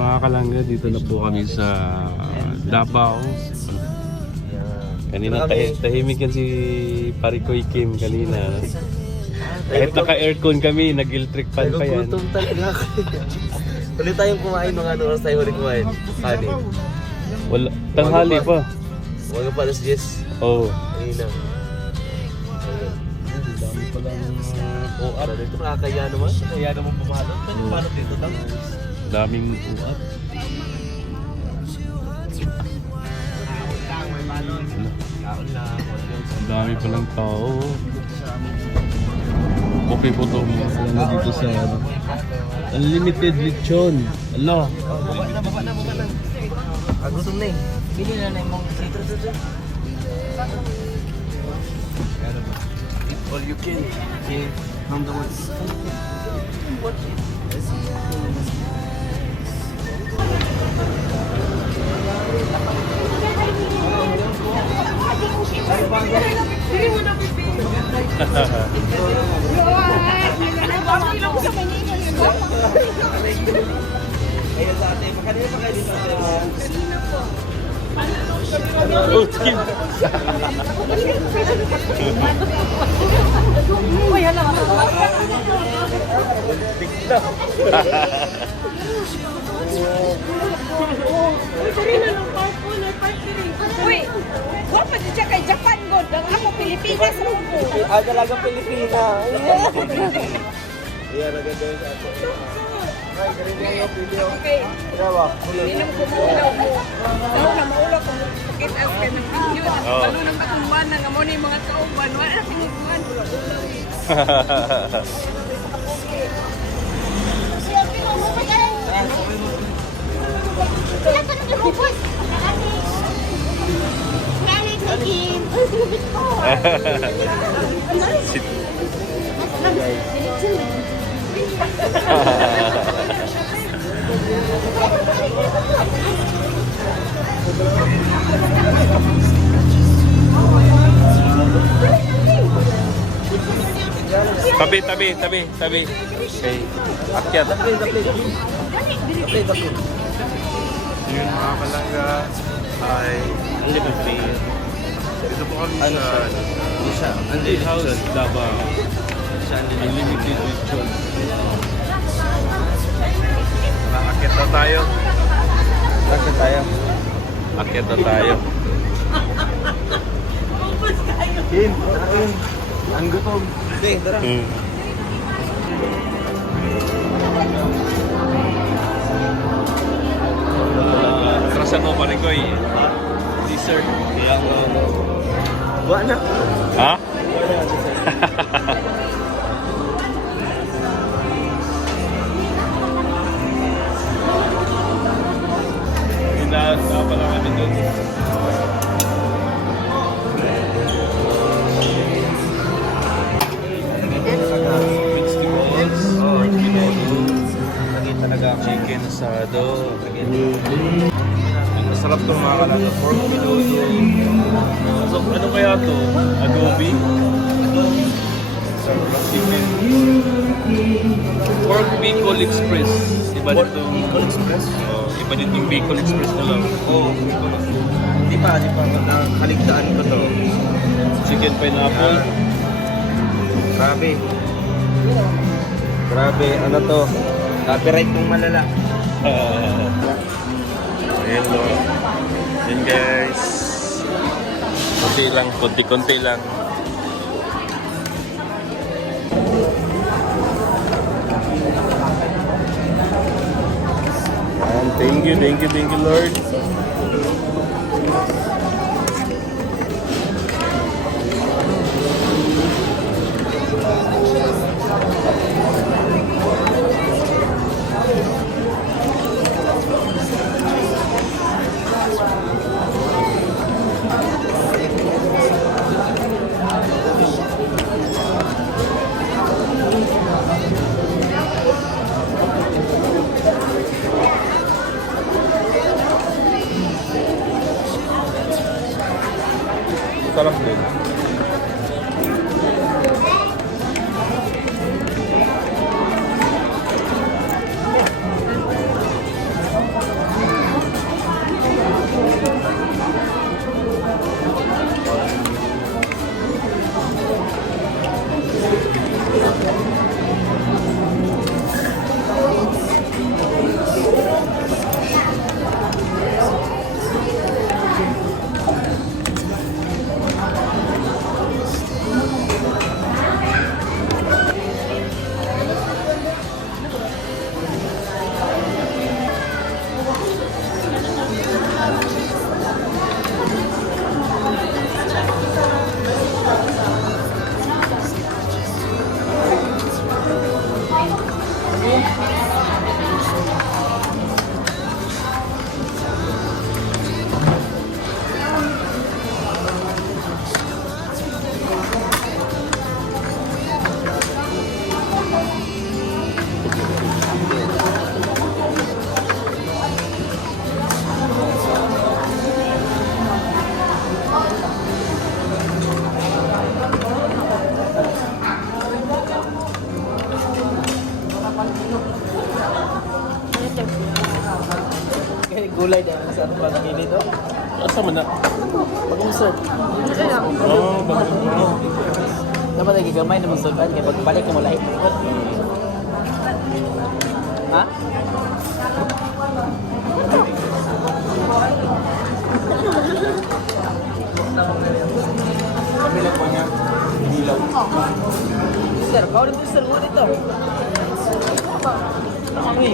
mga kalangga, dito na po kami sa Davao. Kanina tahimik yan si Parikoy Kim kanina. Kahit naka-aircon kami, nag-electric fan pa yan. Nagugutom talaga ako. Ulit tayong kumain, mga ano oras tayo ulit kumain. Kanin. Wala, tanghali pa. Huwag pa alas 10. Oo. Ayun na. Dami pa lang OR. Dito nakakaya naman. Kaya naman pumalo. Kaya paano dito lang? daming uap. Ang dami palang tao. Okay po ito mga kalangga dito sa Unlimited Lechon. Ala. Baba na. Gutom na eh. Pili na na yung dito. All you can. Okay. From the woods. Uy, hala. Uy, huwag pa dyan kay Japan God. Ang ako Pilipinas mo ko. Talaga Pilipina. Iya, nagagawin sa ato. Ay, ganito yung video. Okay. Bravo. Minang kumuulaw mo. Saan na maulaw ko. Pakit as ka ng video. Ano nang patumban na nga mo na yung mga kauban. Wala na sinukuhan. Tabi. Okay. Akyat. Yun mga kalangga ay dito po kami sa Unlimited House Davao. Unlimited Lechon. Akyat na tayo. Akyat na tayo. Kim, ang gutom. Okay, tara. Atrasan mo pa rin ko eh. Dessert. Buwan na. Ha? Hinahasa pala kami dun. Chicken asado. Ang masarap itong mga kalata. Pork menudo. So, ano kaya ito? Adobe? Sarap chicken. Pork Bicol Express. Iba dito. Bicol Express? Iba dito yung Bicol Express na lang. Bicol. Di pa. Kaligtaan ko to. Chicken pineapple. Grabe, ano to? Copyright ng malala. Ayan o. Yan guys. Konti lang. Thank you Lord. gulay dahil sa ano ba gini to? Asa man na? Pag-usod. Oh, bago. Dapat lagi gamay na magsudan kaya pagbalik mo lahi. Ha? Kami lang po niya. Ilaw. Sir, kau rin sir mo dito. Uy.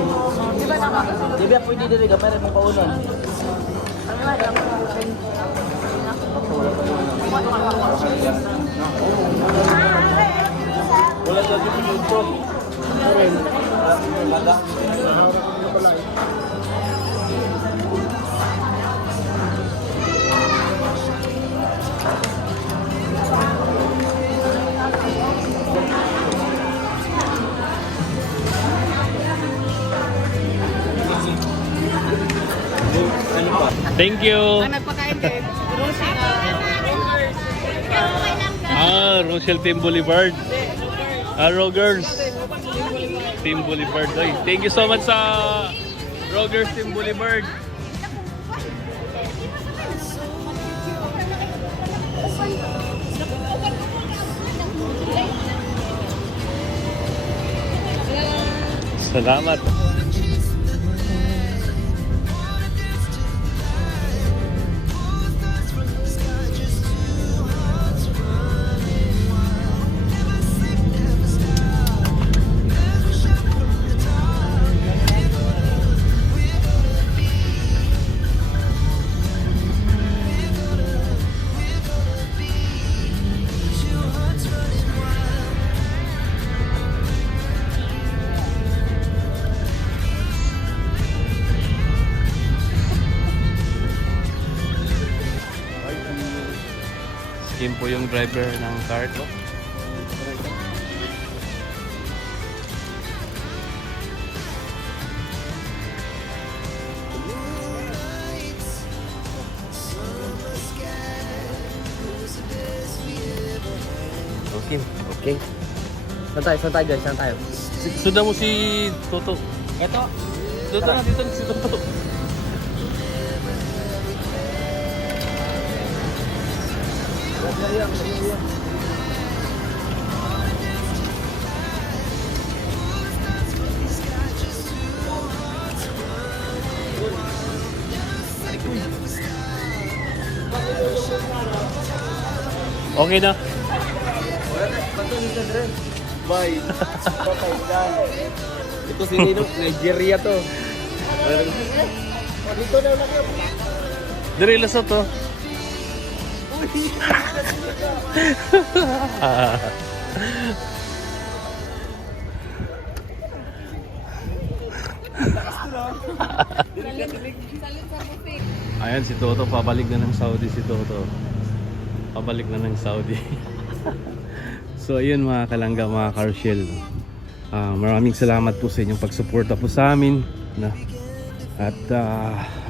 Di ba pwede dito gamay na mong paunon? Wala sa dito. Thank you. Ang nagpakain din. Rosie na. Rochelle Team Boulevard. Rogers. Team Boulevard. Ay, thank you so much sa Rogers Team Boulevard. Salamat. Yun po yung driver ng car ko. Okay. Okay. Saan tayo guys? Saan tayo? Suda mo si Toto. Ito. Dito na, dito na si Toto. Okay na. Bye. Ito si Nino, Nigeria to. Dito na lang yun. Dire lasot to. Ayan si Toto, pabalik na ng Saudi si Toto. Pabalik na ng Saudi. So ayun mga kalangga, mga Carshell. Maraming salamat po sa inyong pagsuporta po sa amin. At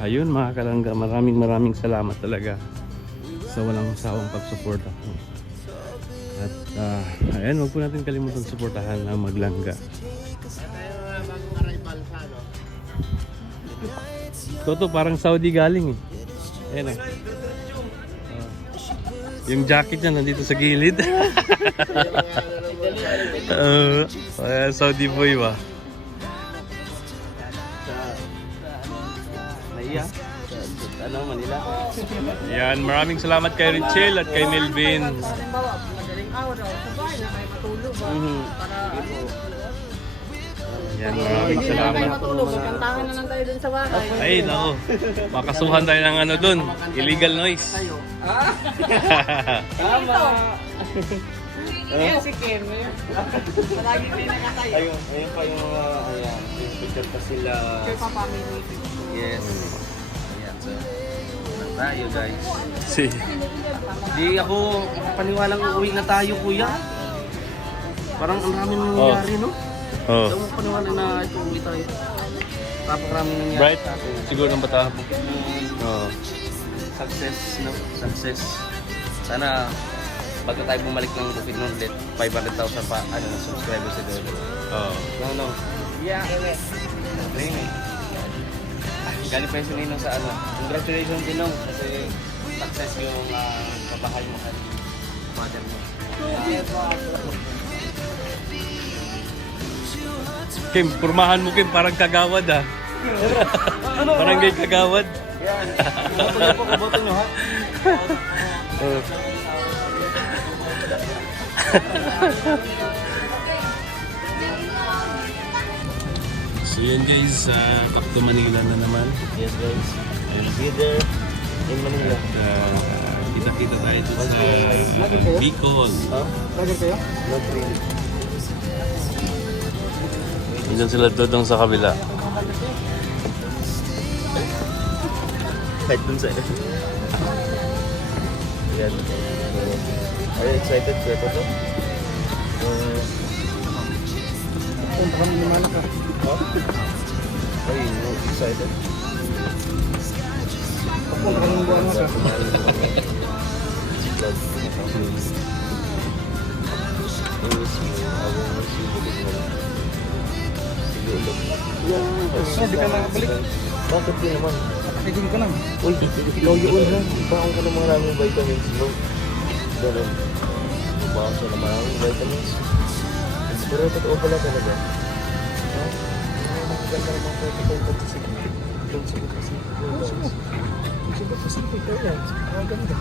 ayun mga kalangga, maraming salamat talaga sa walang sawang pagsuporta po. At ayan, huwag po natin kalimutan suportahan na Maglangga. Toto, parang Saudi galing eh. Ayan o. Yung jacket niya nandito sa gilid. Saudi boy ba? Naiya. Ano, Manila? Yan, maraming salamat kay Richelle at kay Melvin. Halimbawa, madaling araw, sa bahay na kayo matulog ba? Para Yan, maraming hindi na kayo salamat. matulog, magkantahan na lang tayo dun sa bahay. Ay, nako. Makasuhan tayo ng ano dun. Illegal noise. Tama! Ayan si Ken. Palagi din nakatayo. Ayun pa yung ayan, yung picture pa sila. Sir pa family. Yes. Ayan, so tayo guys. Si. Di ako paniwalang uuwi na tayo kuya. Parang ang daming nangyayari no? Oh. Di ako paniwala na ito uwi tayo. Napakaraming nangyayari Bright. sa atin. Siguro ng bata po. Oh. Success, no? Success. Sana bago tayo bumalik ng Bukid ng ulit, 500,000 pa ano na subscribers siguro. Oh. No. Yeah. Dream. Galing pa yung Ninong sa ano. Congratulations Ninong kasi success yung kabahay mo kay mother mo. Kim, purmahan mo Kim, parang kagawad ah. Parang gay kagawad. Boto nyo ha? Oh. So yun guys, back to Manila na naman. Yes guys. We'll be there in Manila. Kita-kita tayo doon sa Bicol. Lagi kayo? Not really. Diyan sila dodong sa kabila. Kahit dun sa Yan. Are you excited for ito to? Punta kami naman ka. Are you excited? Punta kami naman ka. Hindi ka nakabalik. Bakit din naman? Nakakigil ka lang. Uy, ikaw yun ha. Baon ka ng maraming vitamins. No? Ganun. Baon ka ng maraming vitamins. Pero totoo pala talaga. Ha? Nakaganda naman ko ito kung pagsisigil. Pagsisigil kasi. Pagsisigil kasi. Pagsisigil kasi. Pagsisigil kasi. Ang ganda.